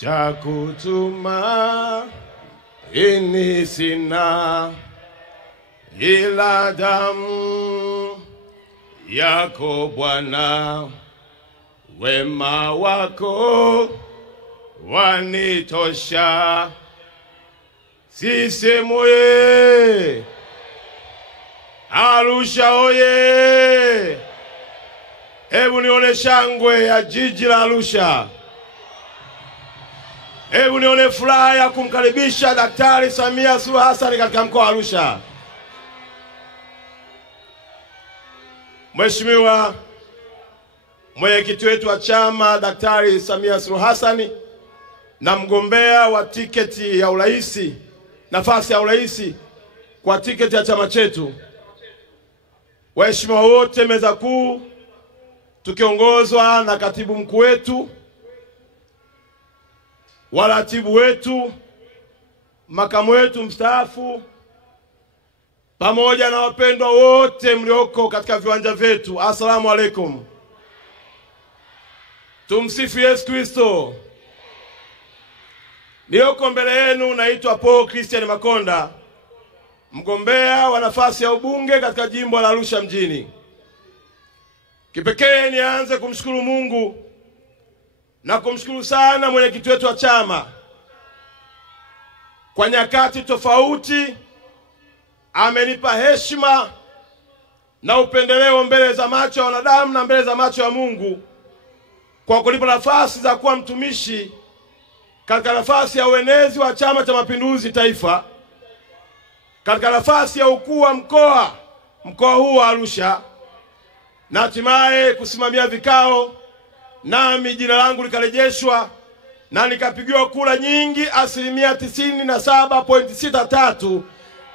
cha kutuma ini sina ila damu yako Bwana, wema wako wanitosha. CCM oye! Arusha oye! Hebu nione shangwe ya jiji la Arusha. Hebu nione furaha ya kumkaribisha Daktari Samia Suluhu Hassan katika mkoa wa Arusha. Mheshimiwa mwenyekiti wetu wa chama Daktari Samia Suluhu Hassan na mgombea wa tiketi ya uraisi, nafasi ya uraisi kwa tiketi ya chama chetu, waheshimiwa wote meza kuu tukiongozwa na katibu mkuu wetu, waratibu wetu, makamu wetu mstaafu, pamoja na wapendwa wote mlioko katika viwanja vyetu, asalamu alaikum. Tumsifu Yesu Kristo. Nilioko mbele yenu naitwa Paul Christian Makonda, mgombea wa nafasi ya ubunge katika jimbo la Arusha mjini. Kipekee nianze kumshukuru Mungu na kumshukuru sana mwenyekiti wetu wa chama. Kwa nyakati tofauti amenipa heshima na upendeleo mbele za macho ya wanadamu na mbele za macho ya Mungu, kwa kunipa nafasi za kuwa mtumishi katika nafasi ya uenezi wa Chama cha Mapinduzi Taifa, katika nafasi ya ukuu wa mkoa huu wa Arusha, na hatimaye kusimamia vikao, nami jina langu likarejeshwa na nikapigiwa kura nyingi 97.63%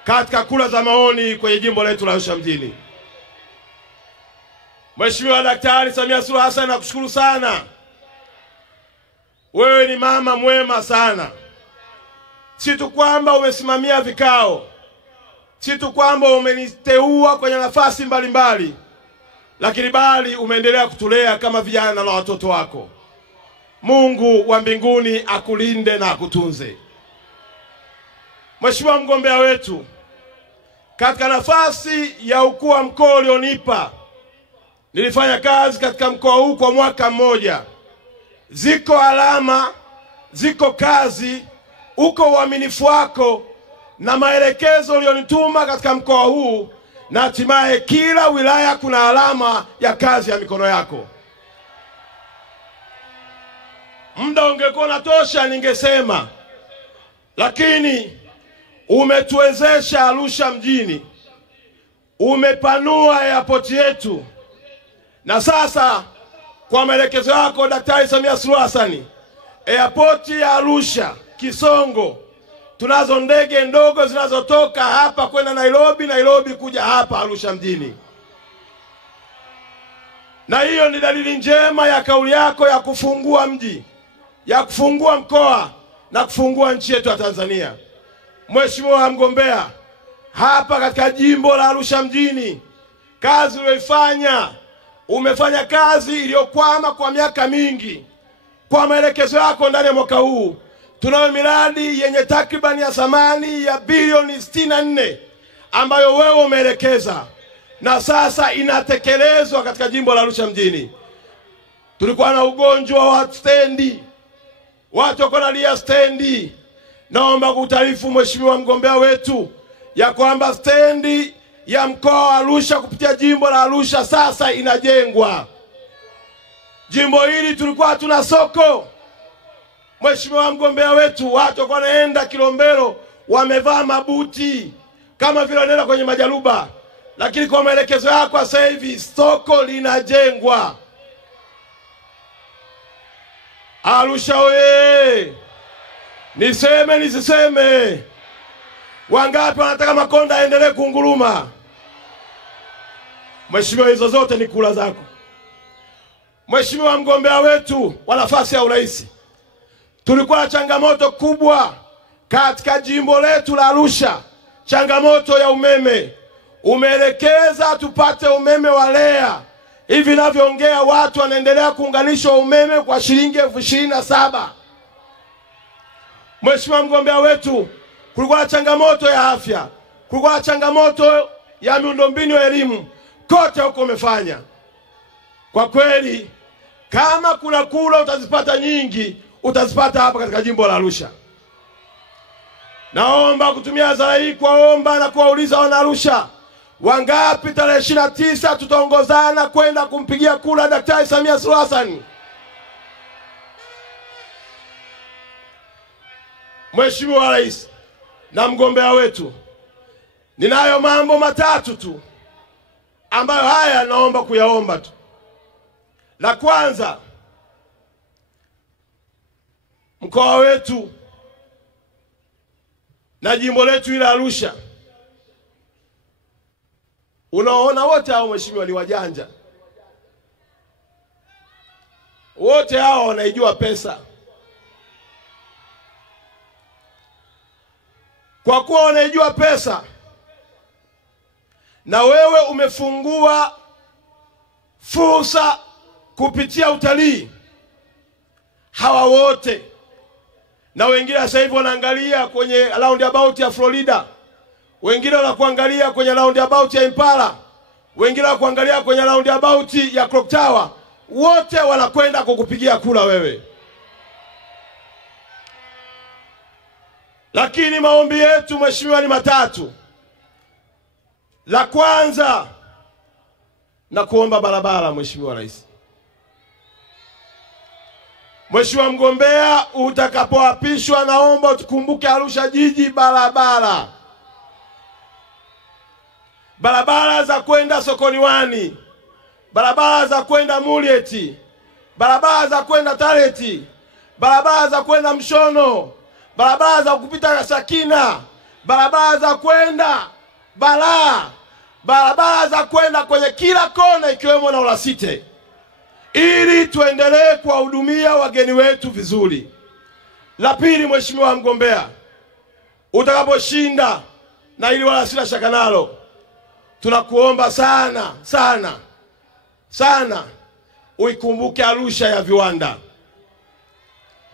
katika kura za maoni kwenye jimbo letu la Arusha mjini. Mheshimiwa Daktari Samia Suluhu Hassan, nakushukuru sana. Wewe ni mama mwema sana. Si tu kwamba umesimamia vikao, si tu kwamba umeniteua kwenye nafasi mbalimbali, lakini bali umeendelea kutulea kama vijana na watoto wako. Mungu wa mbinguni akulinde na akutunze. Mheshimiwa mgombea wetu, katika nafasi ya ukuu wa mkoa ulionipa, nilifanya kazi katika mkoa huu kwa mwaka mmoja. Ziko alama, ziko kazi, uko uaminifu wako na maelekezo ulionituma katika mkoa huu, na hatimaye kila wilaya kuna alama ya kazi ya mikono yako. Muda ungekuwa unatosha ningesema, lakini umetuwezesha Arusha mjini, umepanua airport yetu, na sasa kwa maelekezo yako Daktari Samia Suluhu Hassan, airport ya Arusha Kisongo, tunazo ndege ndogo zinazotoka hapa kwenda Nairobi kuja hapa Arusha mjini. Na hiyo ni dalili njema ya kauli yako ya kufungua mji, ya kufungua mkoa na kufungua nchi yetu ya Tanzania. Mheshimiwa mgombea, hapa katika jimbo la Arusha mjini, kazi uliyoifanya, umefanya kazi iliyokwama kwa miaka mingi. Kwa maelekezo yako ndani ya mwaka huu tunayo miradi yenye takribani ya thamani ya bilioni 64 ambayo wewe umeelekeza na sasa inatekelezwa katika jimbo la Arusha mjini. Tulikuwa na ugonjwa wa stendi, watu wako nalia stendi. Naomba kutaarifu Mheshimiwa mgombea wetu ya kwamba stendi ya mkoa wa Arusha kupitia jimbo la Arusha sasa inajengwa. Jimbo hili tulikuwa tuna soko. Mheshimiwa mgombea wetu, watu wako naenda Kilombero wamevaa mabuti kama vile wanaenda kwenye majaruba, lakini kwa maelekezo yako sasa hivi soko linajengwa. Arusha oye! Niseme nisiseme? Wangapi wanataka Makonda aendelee kunguruma? Mheshimiwa, hizo zote ni kula zako. Mheshimiwa mgombea wetu wa nafasi ya urais, tulikuwa na changamoto kubwa katika jimbo letu la Arusha, changamoto ya umeme. Umeelekeza tupate umeme wa REA. Hivi ninavyoongea watu wanaendelea kuunganishwa umeme kwa shilingi 27,000. Mheshimiwa mgombea wetu, kulikuwa na changamoto ya afya, kulikuwa na changamoto ya miundombinu ya elimu, kote huko umefanya. Kwa kweli kama kuna kula utazipata nyingi, utazipata hapa katika jimbo la Arusha. Naomba kutumia hadhara hii kuwaomba na kuwauliza wana Arusha, wangapi tarehe 29 tutaongozana kwenda kumpigia kura Daktari Samia Suluhu Hassan? Mheshimiwa Rais na mgombea wetu, ninayo mambo matatu tu ambayo haya naomba kuyaomba tu. La kwanza, mkoa wetu na jimbo letu ila Arusha, unaona wote hao mheshimiwa ni wajanja. Wote hao wanaijua pesa. Kwa kuwa wanaijua pesa na wewe umefungua fursa kupitia utalii, hawa wote na wengine sasa hivi wanaangalia kwenye roundabout ya Florida, wengine wanakuangalia kwenye roundabout ya Impala, wengine wanakuangalia kwenye roundabout ya Clock Tower, wote wanakwenda kukupigia kura wewe. Lakini maombi yetu mheshimiwa ni matatu. La kwanza, na kuomba barabara Mheshimiwa Rais. Mheshimiwa mgombea, utakapoapishwa naomba tukumbuke Arusha jiji barabara. Barabara za kwenda Sokoni Wani, barabara za kwenda Mulieti, barabara za kwenda Tareti, barabara za kwenda Mshono, barabara za kupita Sakina, barabara za kwenda Balaa, barabara za kwenda kwenye kila kona ikiwemo na Olasite, ili tuendelee kuwahudumia wageni wetu vizuri. La pili mheshimiwa mgombea, utakaposhinda, na ili wala sina shaka nalo, tunakuomba sana sana sana uikumbuke Arusha ya viwanda.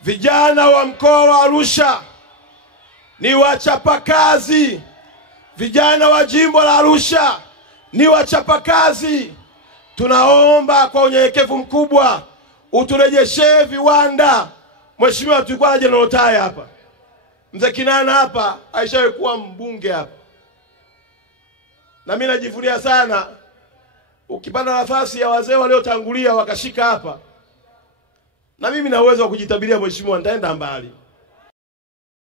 Vijana wa mkoa wa Arusha ni wachapakazi. Vijana wa jimbo la Arusha ni wachapakazi. Tunaomba kwa unyenyekevu mkubwa uturejeshee viwanda. Mheshimiwa, tulikuwa na General Tai hapa, Mzee Kinana hapa aishawahi kuwa mbunge hapa, na mimi najivunia sana. Ukipanda nafasi ya wazee waliotangulia wakashika hapa, na mimi na uwezo wa kujitabiria mheshimiwa, nitaenda mbali.